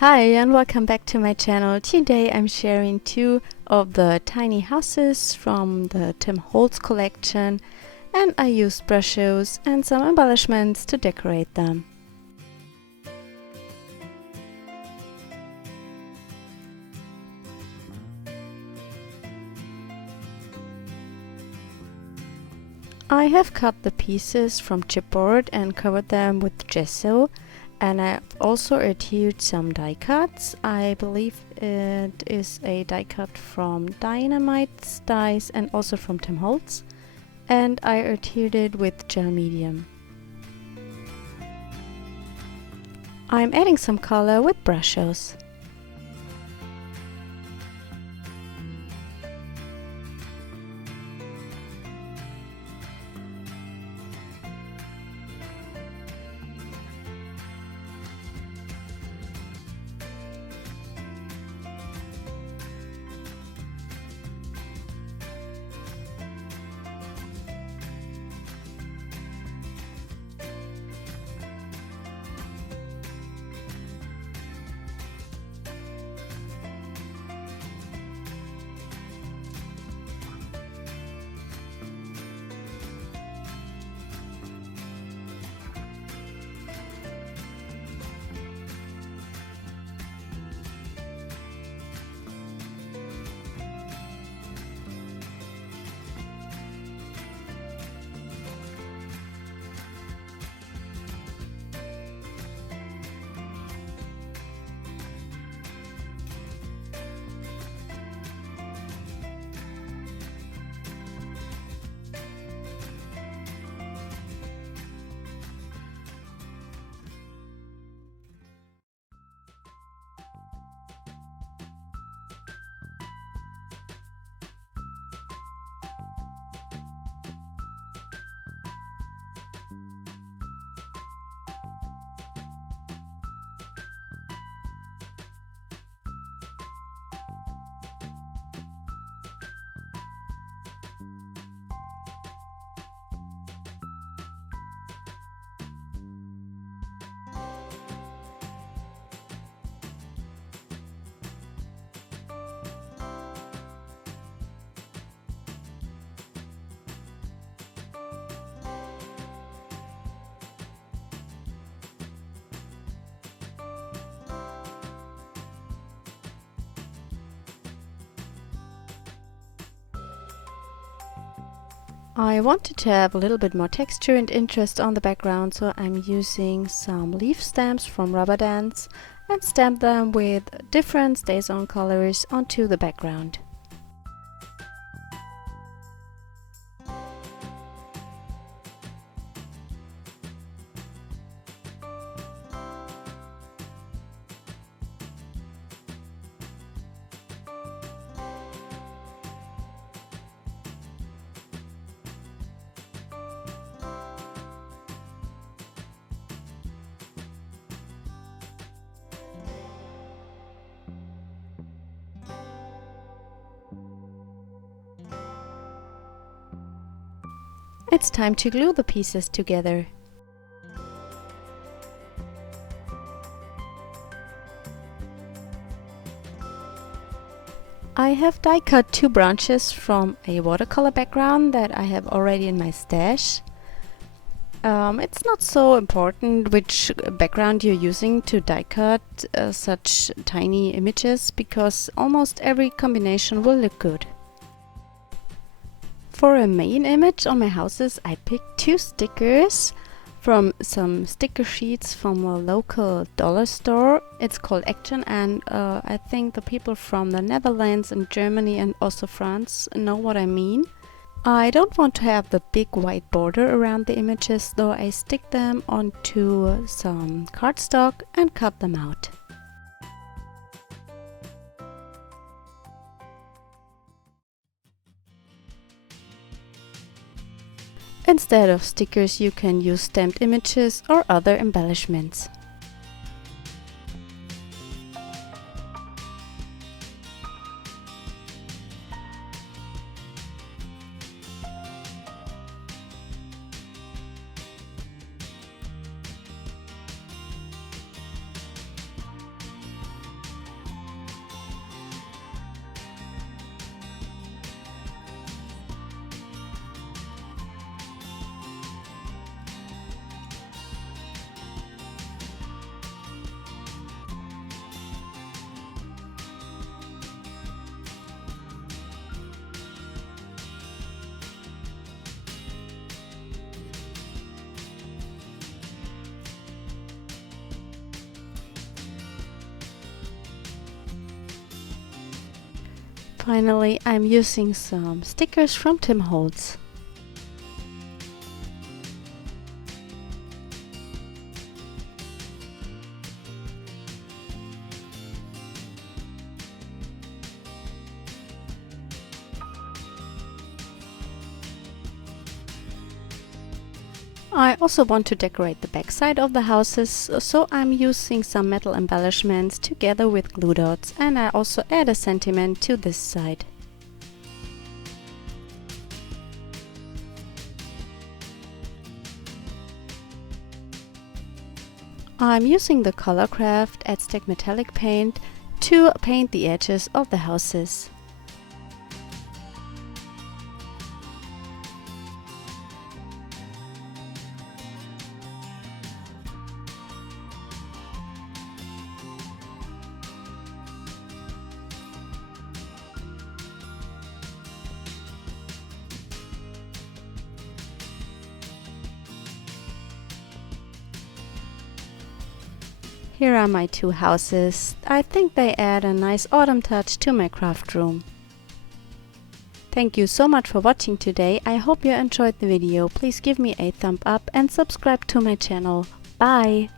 Hi and welcome back to my channel. Today I'm sharing two of the tiny houses from the Tim Holtz collection, and I used brushos and some embellishments to decorate them. I have cut the pieces from chipboard and covered them with gesso, and I've also adhered some die cuts. I believe it is a die cut from Dienamites dies and also from Tim Holtz, and I adhered it with gel medium. I'm adding some color with brushos. I wanted to have a little bit more texture and interest on the background, so I'm using some leaf stamps from Rubber Dance and stamp them with different StazOn colors onto the background. It's time to glue the pieces together. I have die cut two branches from a watercolor background that I have already in my stash. It's not so important which background you're using to die cut such tiny images, because almost every combination will look good. For a main image on my houses, I picked two stickers from some sticker sheets from a local dollar store. It's called Action, and I think the people from the Netherlands and Germany and also France know what I mean. I don't want to have the big white border around the images, though I stick them onto some cardstock and cut them out. Instead of stickers, you can use stamped images or other embellishments. Finally, I'm using some stickers from Tim Holtz. I also want to decorate the backside of the houses, so I'm using some metal embellishments together with glue dots, and I also add a sentiment to this side. I'm using the Color Craft Aztec metallic paint to paint the edges of the houses. Here are my two houses. I think they add a nice autumn touch to my craft room. Thank you so much for watching today. I hope you enjoyed the video. Please give me a thumb up and subscribe to my channel. Bye!